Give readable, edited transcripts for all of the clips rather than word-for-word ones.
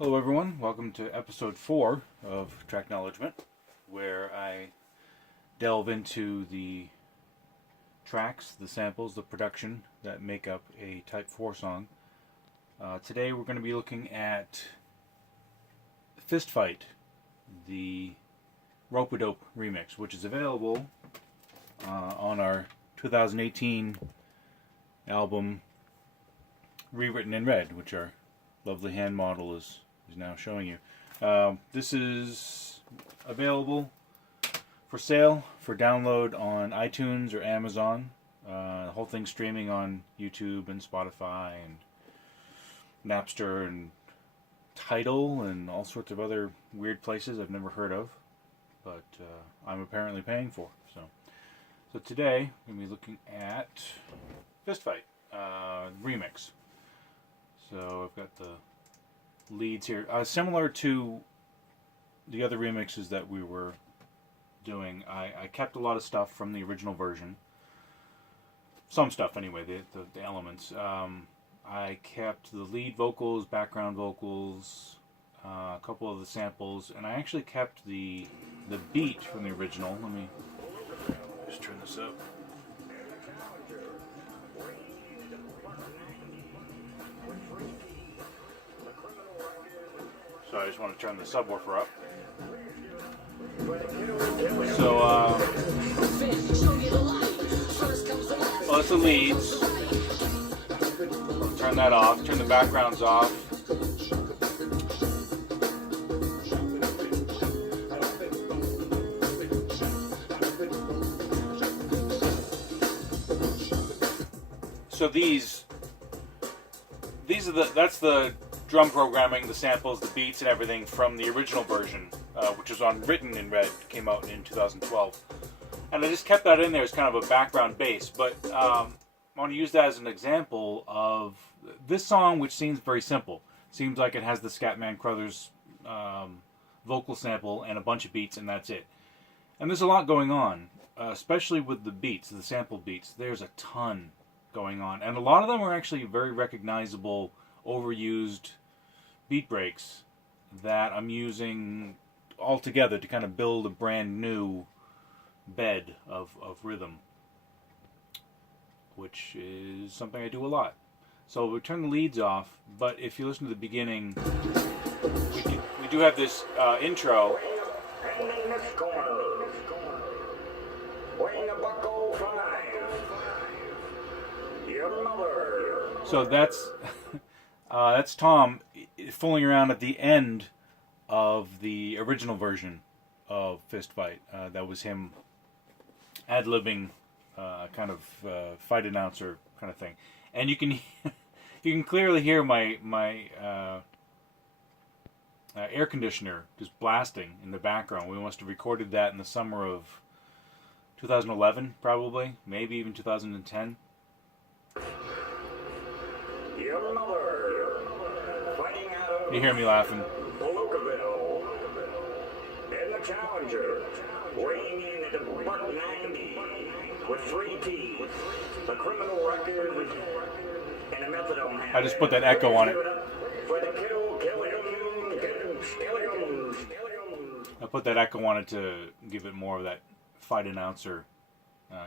Hello everyone, welcome to episode 4 of Tracknowledgement, where I delve into the tracks, the samples, the production that make up a Type 4 song. Today we're going to be looking at Fistfight, the Rope-a-Dope remix, which is available on our 2018 album Rewritten in Red, which our lovely hand model is now showing you. This is available for sale, for download on iTunes or Amazon. The whole thing's streaming on YouTube and Spotify and Napster and Tidal and all sorts of other weird places I've never heard of, but I'm apparently paying for. So today we're going to be looking at Fistfight remix. So I've got the leads here. Similar to the other remixes that we were doing, I kept a lot of stuff from the original version. Some stuff anyway, the elements. I kept the lead vocals, background vocals, a couple of the samples, and I actually kept the beat from the original. Let me just turn this up. So I just want to turn the subwoofer up. So, well, that's the leads. I'll turn that off. Turn the backgrounds off. So that's the drum programming, the samples, the beats, and everything from the original version, which was on Written in Red, came out in 2012. And I just kept that in there as kind of a background bass, but I want to use that as an example of this song, which seems very simple. Seems like it has the Scatman Crothers vocal sample and a bunch of beats, and that's it. And there's a lot going on, especially with the beats, the sample beats. There's a ton going on, and a lot of them are actually very recognizable, overused beat breaks that I'm using all together to kind of build a brand new bed of rhythm, which is something I do a lot. So we turn the leads off, but if you listen to the beginning, we do have this intro. So that's Tom fooling around at the end of the original version of Fistfight. That was him ad-libbing kind of fight announcer kind of thing. And you can you can clearly hear my air conditioner just blasting in the background. We must have recorded that in the summer of 2011, probably, maybe even 2010. You hear me laughing. And the challenger, weighing in at $190 with 3 T's, the criminal record, and a methadone habit. I just put that echo on it. I put that echo on it to give it more of that fight announcer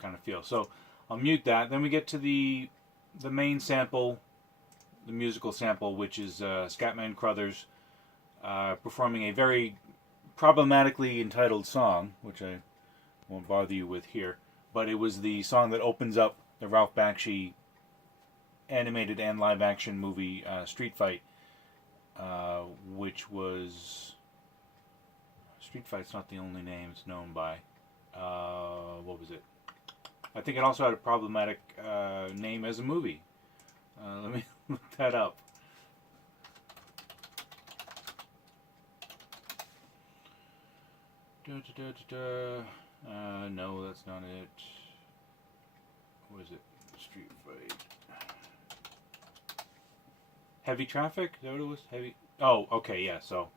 kind of feel. So I'll mute that. Then we get to the main sample, the musical sample, which is Scatman Crothers performing a very problematically entitled song, which I won't bother you with here. But it was the song that opens up the Ralph Bakshi animated and live-action movie Street Fight, which was... Street Fight's not the only name it's known by. What was it? I think it also had a problematic name as a movie. Let me look that up. No, that's not it. What is it? Street Fight. Heavy Traffic? Is that what it was? Heavy. Oh, okay, yeah. So,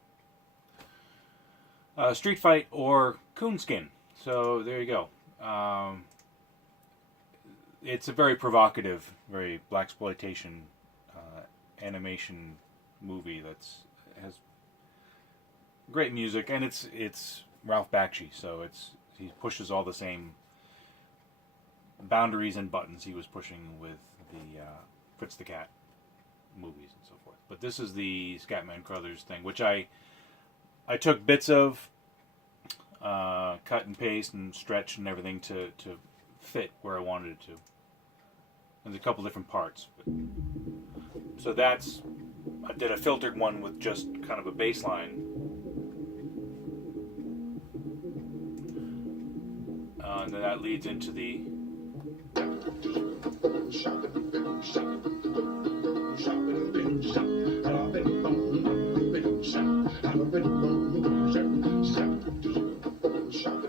Street Fight or Coonskin. So there you go. It's a very provocative, very blaxploitation animation movie that's has great music, and it's Ralph Bakshi, so he pushes all the same boundaries and buttons he was pushing with the Fritz the Cat movies and so forth. But this is the Scatman Crothers thing, which I took bits of, cut and paste and stretch and everything to fit where I wanted it to. There's a couple different parts. So I did a filtered one with just kind of a bass line. And then that leads into the...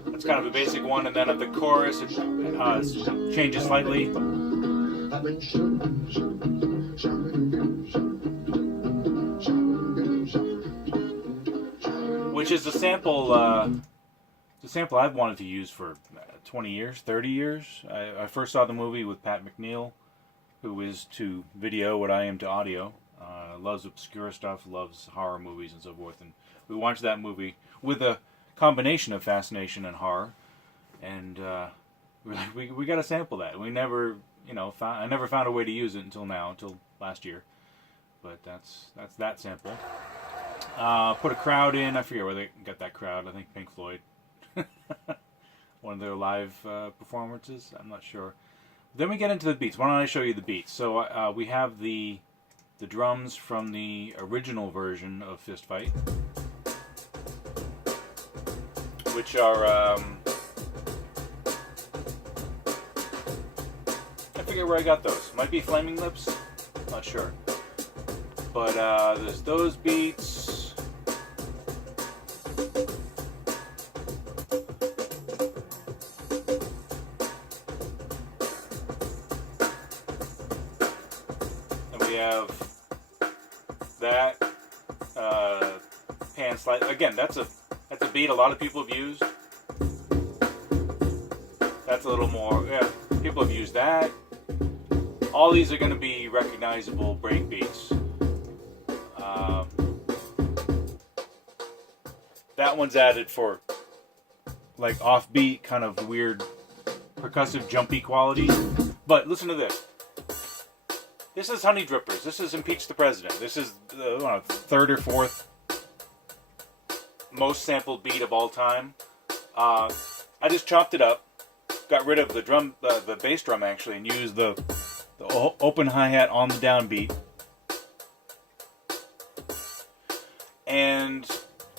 That's kind of a basic one, and then at the chorus it changes slightly. Which is a sample I've wanted to use for 20 years, 30 years. I first saw the movie with Pat McNeil, who is to video what I am to audio. Loves obscure stuff, loves horror movies and so forth. And we watched that movie with a combination of fascination and horror. And we're like, we got to sample that. We never, I never found a way to use it until last year. But that's that sample. Put a crowd in. I forget where they got that crowd. I think Pink Floyd. One of their live performances. I'm not sure. Then we get into the beats. Why don't I show you the beats? So we have the drums from the original version of Fistfight, which are I forget where I got those. Might be Flaming Lips. Not sure. But there's those beats. And we have that pan slide. Again, that's a beat a lot of people have used. That's a little more. Yeah, people have used that. All these are going to be recognizable break beats. That one's added for like offbeat, kind of weird, percussive, jumpy quality. But listen to this. This is Honey Drippers. This is Impeach the President. This is the third or fourth most sampled beat of all time. I just chopped it up, got rid of the drum, the bass drum actually, and used the open hi-hat on the downbeat. And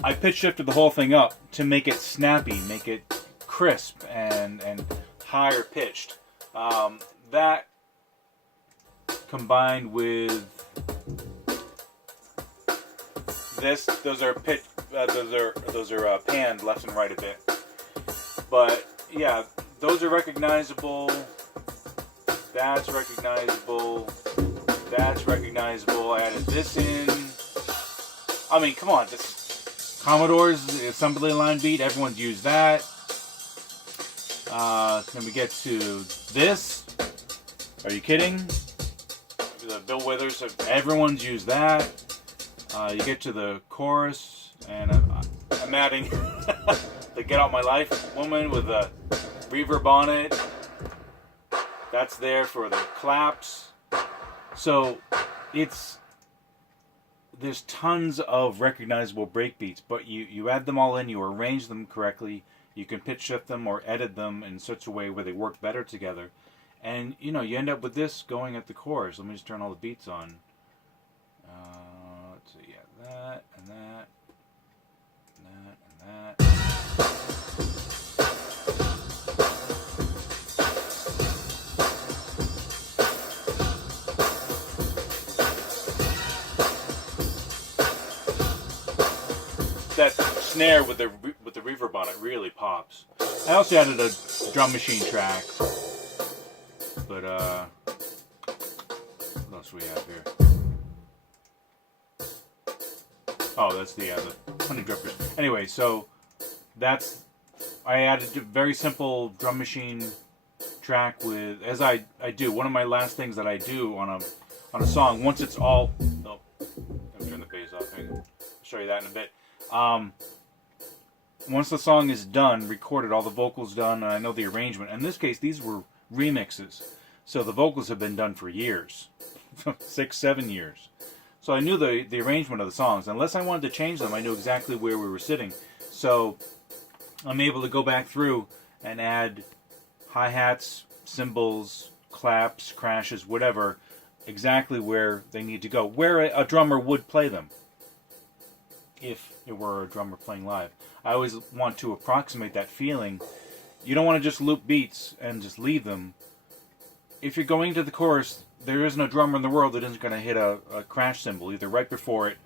I pitch shifted the whole thing up to make it snappy, make it crisp and higher pitched. That combined with this, those are panned left and right a bit. But yeah, those are recognizable. That's recognizable. That's recognizable. I added this in. I mean, come on, this Commodore's assembly line beat. Everyone's used that. Then we get to this. Are you kidding? The Bill Withers. Everyone's used that. You get to the chorus, and I'm adding the "Get Out My Life" woman with a reverb on it. That's there for the claps. So there's tons of recognizable breakbeats, but you add them all in, you arrange them correctly, you can pitch shift them or edit them in such a way where they work better together. And you end up with this going at the chorus. Let me just turn all the beats on. Let's see, yeah, that and that, and that and that. That snare with the reverb on it really pops. I also added a drum machine track, but what else do we have here? Oh, that's the Honey Drippers. Anyway, so I added a very simple drum machine track with, as I do, one of my last things that I do on a song once it's all. Oh, let me turn the bass off. show you that in a bit. Once the song is done, recorded, all the vocals done, and I know the arrangement. In this case, these were remixes. So the vocals have been done for years. 6, 7 years. So I knew the arrangement of the songs. Unless I wanted to change them, I knew exactly where we were sitting. So I'm able to go back through and add hi-hats, cymbals, claps, crashes, whatever, exactly where they need to go. Where a drummer would play them, if it were a drummer playing live. I always want to approximate that feeling. You don't want to just loop beats and just leave them. If you're going to the chorus, there isn't a drummer in the world that isn't going to hit a crash cymbal, either right before it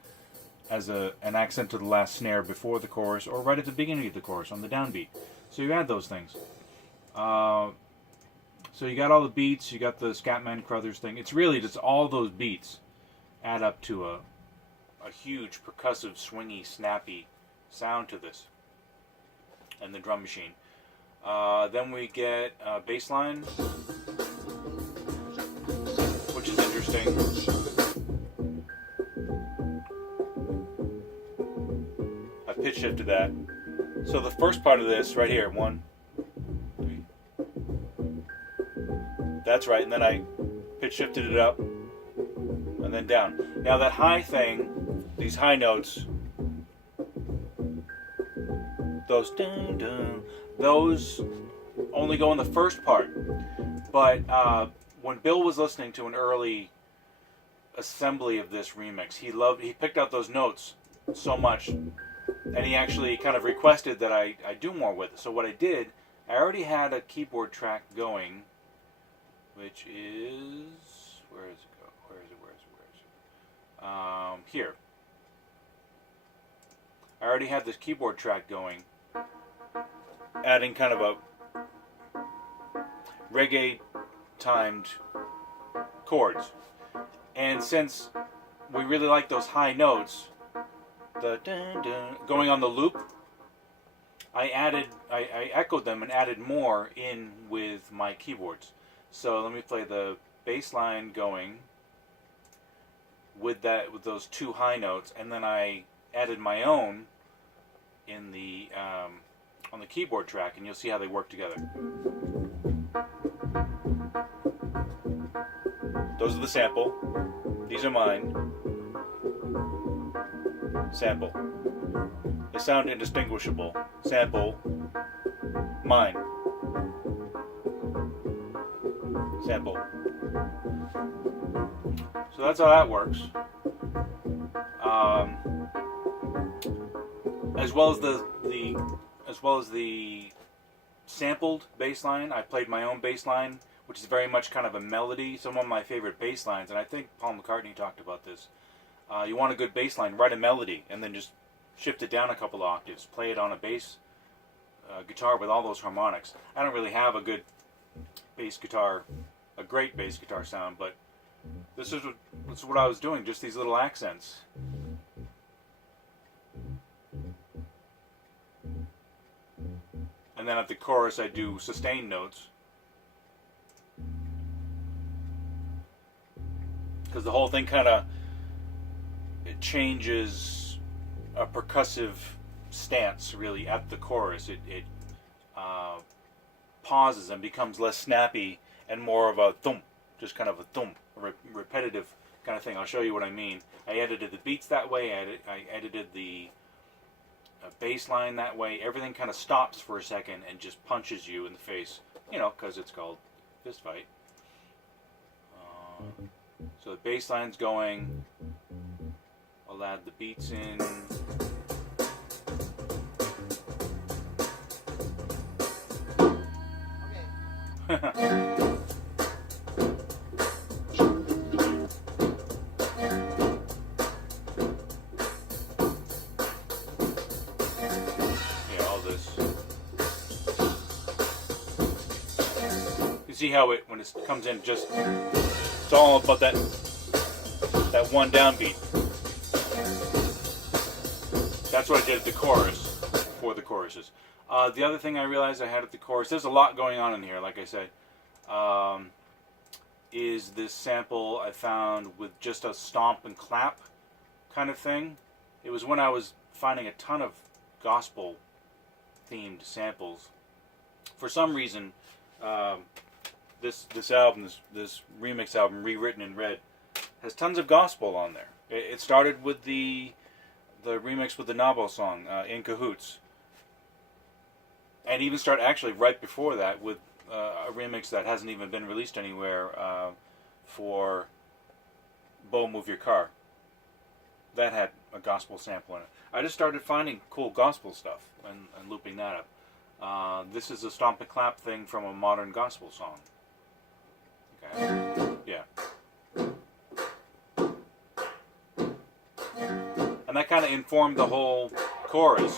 as an accent to the last snare before the chorus, or right at the beginning of the chorus on the downbeat. So you add those things. So you got all the beats, you got the Scatman Crothers thing. It's really just all those beats add up to a huge percussive, swingy, snappy sound to this, and the drum machine. Then we get bass line, which is interesting. I pitch shifted that. So the first part of this right here, 1, 3. That's right, and then I pitch shifted it up and then down. Now that high thing, these high notes, those dun dun, those only go in the first part. But when Bill was listening to an early assembly of this remix, he picked out those notes so much, and he actually kind of requested that I do more with it. So what I did, I already had a keyboard track going, which is, where is it go? Where is it? Here. I already had this keyboard track going, adding kind of a reggae timed chords. And since we really like those high notes, the dun dun going on the loop, I echoed them and added more in with my keyboards. So let me play the bass line going with those 2 high notes, and then I added my own in the on the keyboard track, and you'll see how they work together. Those are the sample. These are mine. Sample. They sound indistinguishable. Sample. Mine. Sample. So that's how that works. As well as the sampled bass line, I played my own bass line, which is very much kind of a melody. Some of my favorite bass lines, and I think Paul McCartney talked about this. You want a good bass line, write a melody, and then just shift it down a couple octaves. Play it on a bass guitar with all those harmonics. I don't really have a good bass guitar, a great bass guitar sound, but this is what I was doing, just these little accents. And then at the chorus I do sustained notes, because the whole thing kind of changes a percussive stance really at the chorus. It pauses and becomes less snappy and more of a thump, just kind of a thump, repetitive kind of thing. I'll show you what I mean. I edited the beats that way. I edited the bass line that way. Everything kind of stops for a second and just punches you in the face, because it's called Fistfight. So the bass line's going. I'll add the beats in. All this. You see how when it comes in, it's all about that one downbeat. That's what I did at the chorus, for the choruses. The other thing I realized I had at the chorus, there's a lot going on in here, like I said, is this sample I found with just a stomp and clap kind of thing, it was when I was finding a ton of gospel-themed samples. For some reason, this album, this remix album, Rewritten in Red, has tons of gospel on there. It started with the remix with the Nabo song, In Cahoots. And even started actually right before that with a remix that hasn't even been released anywhere for Bo Move Your Car. That had a gospel sample in it. I just started finding cool gospel stuff and looping that up. This is a stomp and clap thing from a modern gospel song. Okay. Yeah. And that kind of informed the whole chorus.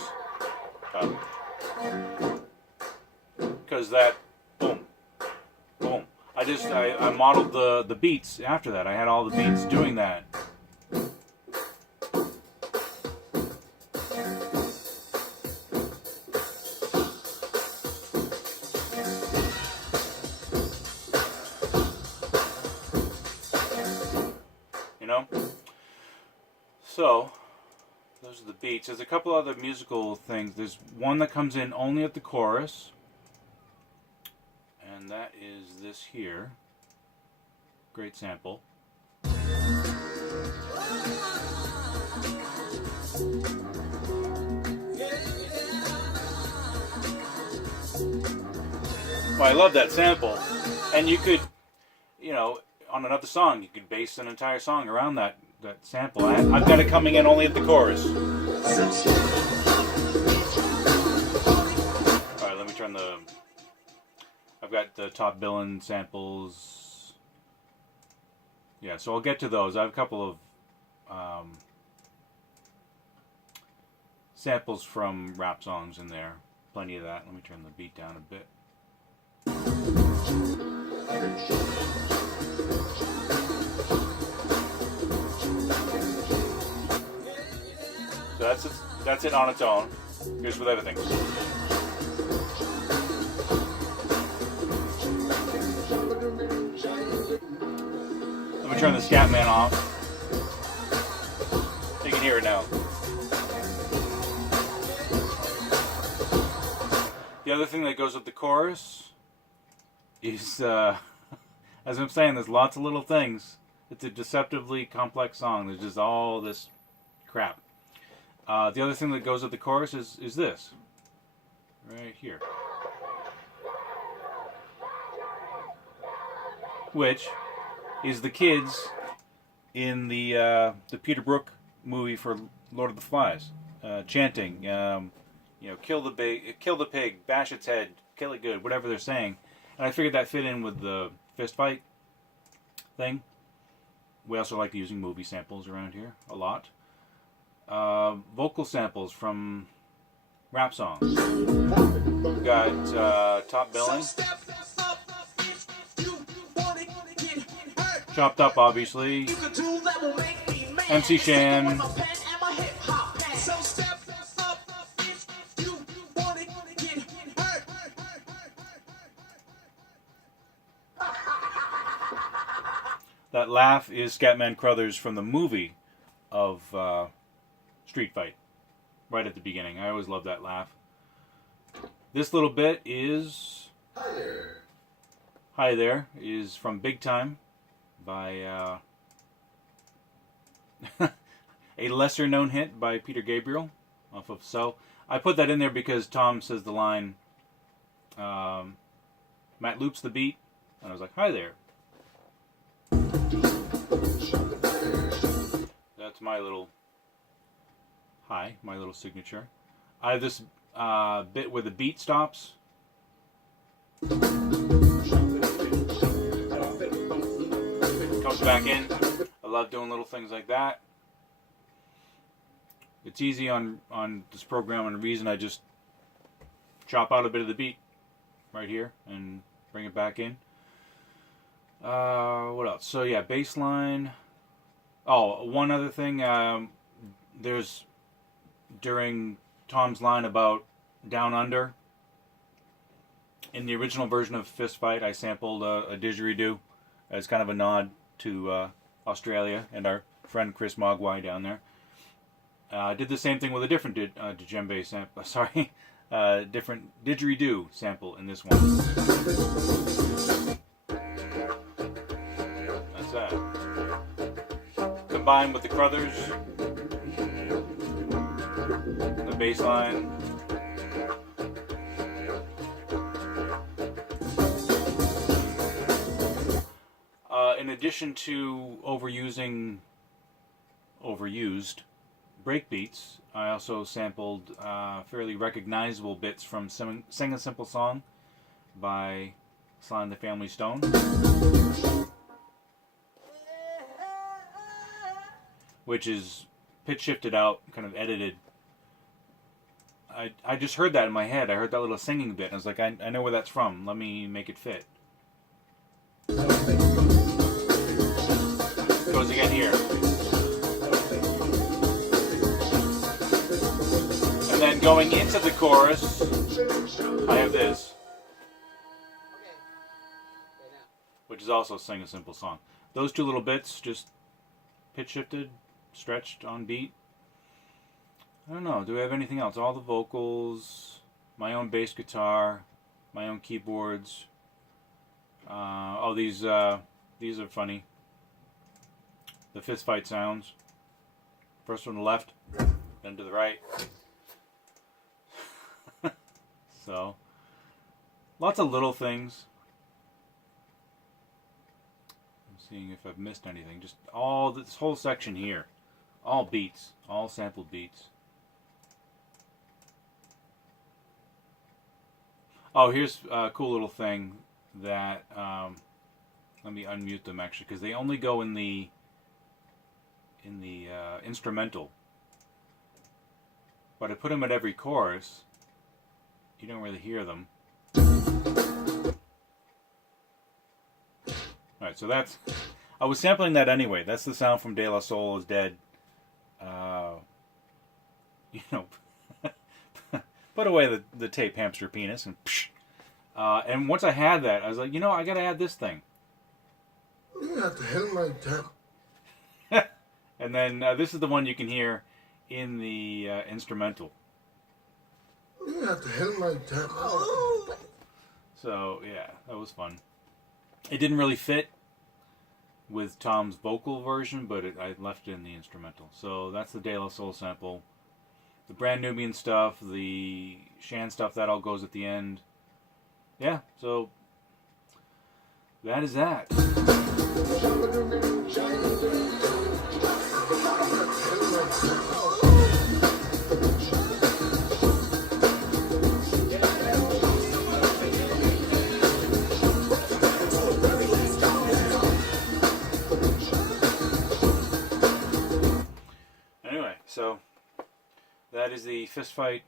Because that, boom, boom. I modeled the beats after that. I had all the beats doing that. You know? So, those are the beats. There's a couple other musical things. There's one that comes in only at the chorus. And that is this here. Great sample. Well, I love that sample. And you could, you know, on another song, you could base an entire song around that sample. I've got it coming in only at the chorus. Alright, let me turn the... I've got the top billin' samples. Yeah, so I'll get to those. I have a couple of samples from rap songs in there. Plenty of that. Let me turn the beat down a bit. So that's it on its own. Here's with everything. Let me turn the Scatman off. You can hear it now. The other thing that goes with the chorus is, as I'm saying, there's lots of little things. It's a deceptively complex song. There's just all this crap. The other thing that goes with the chorus is this. Right here. Which is the kids in the Peter Brook movie for Lord of the Flies, chanting, kill the pig, bash its head, kill it good, whatever they're saying. And I figured that fit in with the Fistfight thing. We also like using movie samples around here a lot. Vocal samples from rap songs. We've got Top Billing. Chopped Up, obviously. MC Shan. That laugh is Scatman Crothers from the movie of Street Fight. Right at the beginning. I always love that laugh. This little bit is... Hi There is from Big Time by a lesser known hit by Peter Gabriel off of So. I put that in there because Tom says the line, Matt loops the beat, and I was like, hi there. That's my little hi, my little signature. I have this bit where the beat stops. Comes back in. I love doing little things like that. It's easy on this program, and the reason I just chop out a bit of the beat right here and bring it back in. What else? So yeah, bass line. Oh, one other thing. There's during Tom's line about Down Under. In the original version of Fistfight, I sampled a didgeridoo as kind of a nod to Australia and our friend Chris Mogwai down there. I did the same thing with a different djembe sample. Sorry, different didgeridoo sample in this one. That's that. Combined with the Crothers, the bass line. In addition to overused breakbeats, I also sampled fairly recognizable bits from Sing a Simple Song by Sly and the Family Stone. Which is pitch shifted out, kind of edited. I just heard that in my head. I heard that little singing bit, and I was like, I know where that's from. Let me make it fit. Goes again here. And then going into the chorus, I have this. Which is also Sing a Simple Song. Those two little bits just pitch shifted, stretched on beat. I don't know, do I have anything else? All the vocals, my own bass guitar, my own keyboards. Oh, these are funny. The Fistfight sounds. First from the left, then to the right. So, lots of little things. I'm seeing if I've missed anything. Just all this whole section here. All beats. All sampled beats. Oh, here's a cool little thing that, let me unmute them actually, because they only go in the instrumental. But I put them at every chorus. You don't really hear them. Alright, so that's... I was sampling that anyway. That's the sound from De La Soul is Dead. You know, put away the tape, hamster penis, and psh. And once I had that, I was like, you know, I gotta add this thing. You have to hit him like that. And then this is the one you can hear in the instrumental. You have to hit him like that. So, yeah, that was fun. It didn't really fit with Tom's vocal version, but I left it in the instrumental. So that's the De La Soul sample. The Brand Nubian stuff, the Shan stuff, that all goes at the end. Yeah, so that is that. Anyway, so that is the Fistfight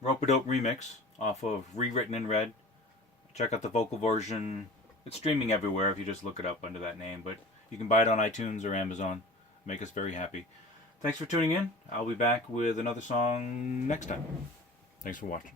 Rope-a-Dope remix off of Rewritten in Red. Check out the vocal version. It's streaming everywhere if you just look it up under that name, but you can buy it on iTunes or Amazon. Make us very happy. Thanks for tuning in. I'll be back with another song next time. Thanks for watching.